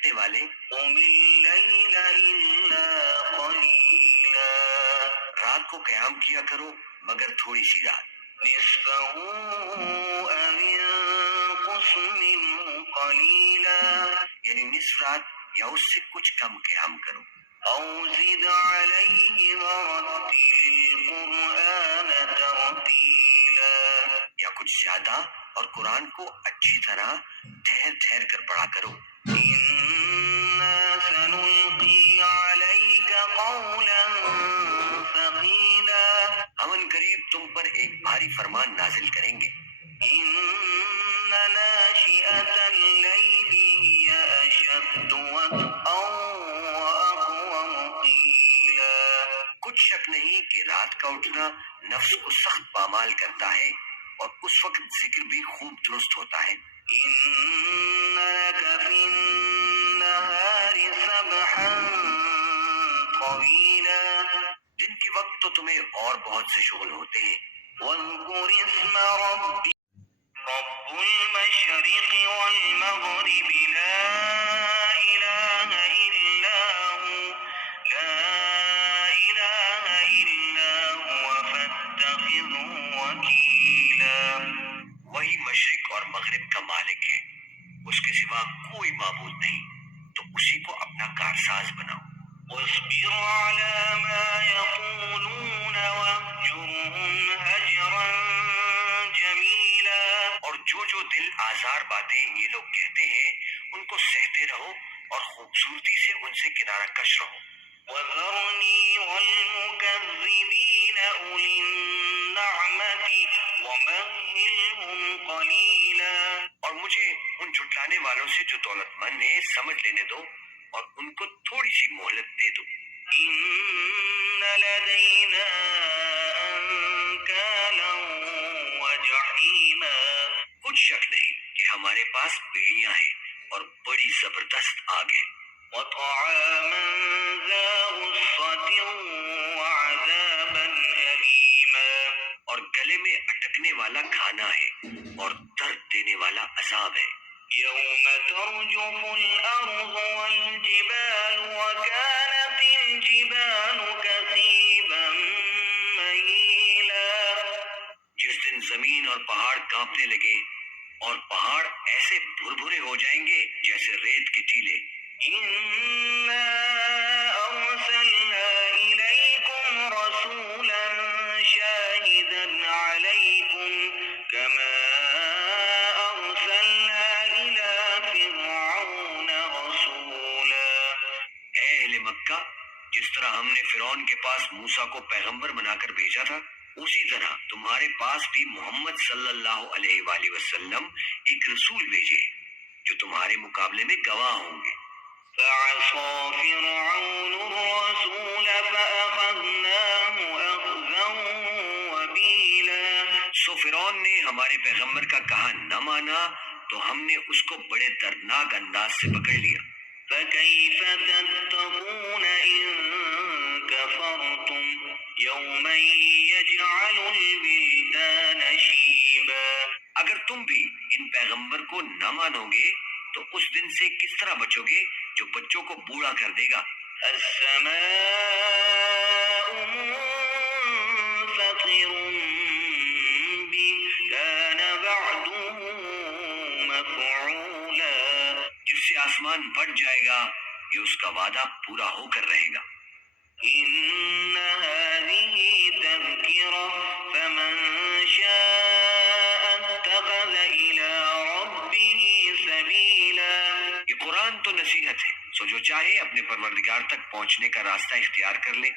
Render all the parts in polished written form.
لٹنے والے قم اللیل الا قلیلا، رات کو قیام کیا کرو مگر تھوڑی سی رات، نصفہ او انقص منہ قلیلا، یعنی نصف رات یا اس سے کچھ کم قیام کرو، او زد علیہ ورتل القرآن ترتیلا، یا کچھ زیادہ اور قرآن کو اچھی طرح ٹھہر ٹھہر کر پڑھا کرو، اِنَّا سَنُلْقِي عَلَيْكَ قَوْلًا ثَقِيلًا، ہم ان قریب تم پر ایک بھاری فرمان نازل کریں گے، إِنَّ نَاشِئَةَ اللَّيْلِ هِيَ أَشَدُّ وَطْئًا وَأَقْوَمُ قِيلًا، کچھ شک نہیں کہ رات کا اٹھنا نفس کو سخت پامال کرتا ہے اور اس وقت ذکر بھی خوب درست ہوتا ہے، إِنَّ لَكَ فِي النَّهَارِ سَبْحًا طَوِيلًا، دن کے وقت تو تمہیں اور بہت سے شغل ہوتے ہیں، وَاذْكُرِ اسْمَ رَبِّكَ رب المشرق والمغرب لا إله إلا هو لا إله إلا هو فاتخذه وكيلا، وہی مشرق اور مغرب کا مالک ہے، اس کے سوا کوئی معبود نہیں، تو اسی کو اپنا کارساز بناؤ، واصبر على ما يقولون واهجرهم هجرا جمیلا، اور جو دل آزار باتیں یہ لوگ کہتے ہیں ان کو سہتے رہو اور خوبصورتی سے ان سے کنارہ کش رہو، وَذَرْنِي وَالْمُكَذِّبِينَ أُولِي النَّعْمَةِ وَمَهِّلْهُمْ قَلِيلًا، اور مجھے ان جھٹلانے والوں سے جو دولت مند ہیں سمجھ لینے دو اور ان کو تھوڑی سی مہلت دے دو، إِنَّ لَدَيْنَا أَنكَالًا وَجَحِيمًا، کچھ شک نہیں کہ ہمارے پاس بیڑیاں ہیں اور بڑی زبردست آگ ہے، وَطَعَامًا ذَا غُصَّةٍ وَعَذَابًا أَلِيمًا، اور گلے میں اٹکنے والا کھانا ہے اور درد دینے والا عذاب ہے، يَوْمَ تَرْجُفُ الْأَرْضُ وَالْجِبَالُ وَكَانَتِ الْجِبَالُ كَثِيبًا مَهِيلًا، جس دن زمین اور پہاڑ کانپنے لگے اور پہاڑ ایسے بھربھرے ہو جائیں گے جیسے ریت کے ٹیلے، إِنَّا أَرْسَلْنَا إِلَيْكُمْ رَسُولًا شَاهِدًا عَلَيْكُمْ كَمَا أَرْسَلْنَا إِلَى فِرْعَوْنَ رَسُولًا، اے اہل مکہ، جس طرح ہم نے فرعون کے پاس موسیٰ کو پیغمبر بنا کر بھیجا تھا، اسی طرح تمہارے پاس بھی محمد صلی اللہ علیہ وآلہ وسلم ایک رسول بھیجے جو تمہارے مقابلے میں گواہ ہوں گے، فَعَصَىٰ فِرْعَوْنُ الرَّسُولَ فَأَخَذْنَاهُ أَخْذًا وَبِيلًا، سو فرعون نے ہمارے پیغمبر کا کہا نہ مانا تو ہم نے اس کو بڑے دردناک انداز سے پکڑ لیا، فَكَيْفَ تَتَّقُونَ إِن كَفَرْتُمْ يَوْمًا يَجْعَلُ الْوِلْدَانَ شِيبًا، اگر تم بھی ان پیغمبر کو نہ مانو گے تو اس دن سے کس طرح بچو گے جو بچوں کو بوڑھا کر دے گا، السماء منفطر به كان وعده مفعولا، جس سے آسمان پھٹ جائے گا یہ اس کا وعدہ پورا ہو کر رہے گا، إِنَّ هَٰذِهِ تَذْكِرَةٌ فَمَن شَاءَ اتَّخَذَ إِلَىٰ رَبِّهِ سَبِيلًا، یہ قرآن تو نصیحت ہے، سو جو چاہے اپنے پروردگار تک پہنچنے کا راستہ اختیار کر لے،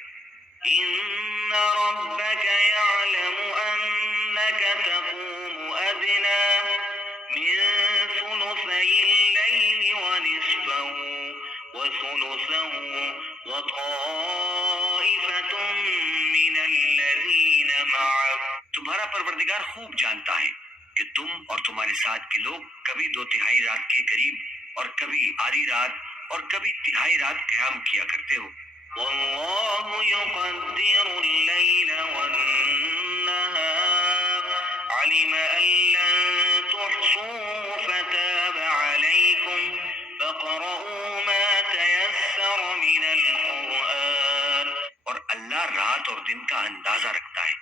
إِنَّ رَبَّكَ يَعْلَمُ أَنَّكَ تَقُومُ أَدْنَىٰ مِن ثُلُثَيِ اللَّيْلِ وَنِصْفَهُ وَثُلُثَهُ وَطَائِفَةٌ مِّنَ الَّذِينَ مَعَكَ، تمہارا پروردگار خوب جانتا ہے کہ تم اور تمہارے ساتھ کے لوگ کبھی 2/3 رات کے قریب اور کبھی آدھی رات اور کبھی تہائی رات قیام کیا کرتے ہو، وَاللَّهُ يُقَدِّرُ اللَّيْلَ وَالنَّهَارَ عَلِمَ أَن لَّن تُحْصُوهُ فَتَابَ عَلَيْكُمْ فَاقْرَءُوا اللہ رات اور دن کا اندازہ رکھتا ہے۔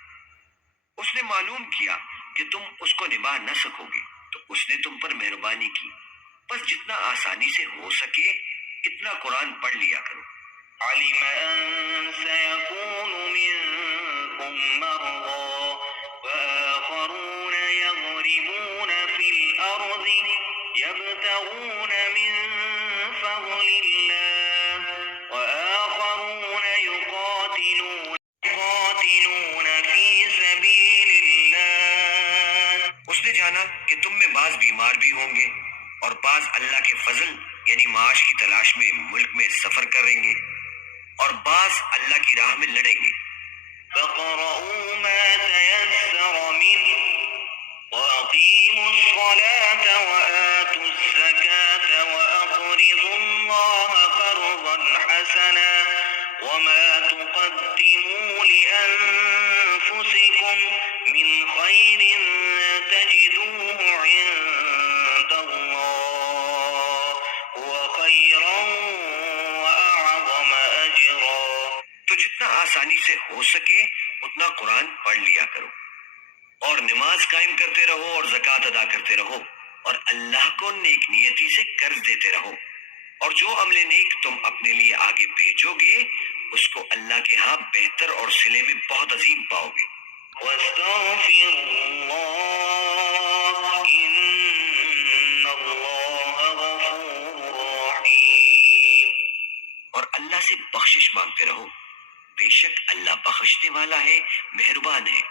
اس نے معلوم کیا کہ تم اس کو نبھا نہ سکو گے تو اس نے تم پر مہربانی کی، بس جتنا آسانی سے ہو سکے اتنا قرآن پڑھ لیا کرو۔ علم أن سيكون منكم مرضى وآخرون يضربون في الأرض يبتغون من فضل الله وآخرون يقاتلون في سبيل الله۔ اس نے جانا کہ تم میں بعض بیمار بھی ہوں گے اور بعض اللہ کے فضل یعنی معاش کی تلاش میں ملک میں سفر کریں گے اور بعض اللہ کی راہ میں لڑیں گے۔ فاقرؤوا ما تيسر منه وأقيموا الصلاة وآتوا الزكاة وأقرضوا الله قرضا حسنا وما تقدموا لأنفسكم من خير تجدوه عند الله هو خيرا وأعظم أجرا۔ تو جتنا آسانی سے ہو سکے اتنا قرآن پڑھ لیا کرو اور نماز قائم کرتے رہو اور زکوٰۃ ادا کرتے رہو اور اللہ کو نیک نیتی سے قرض دیتے رہو، اور جو عمل نیک تم اپنے لیے آگے بھیجو گے اس کو اللہ کے ہاں بہتر اور صلے میں بہت عظیم پاؤ گے۔ واستغفروا الله إن الله غفور رحيم۔ اور اللہ سے بخشش مانگتے رہو، بے شک اللہ بخشنے والا ہے، مہربان ہے۔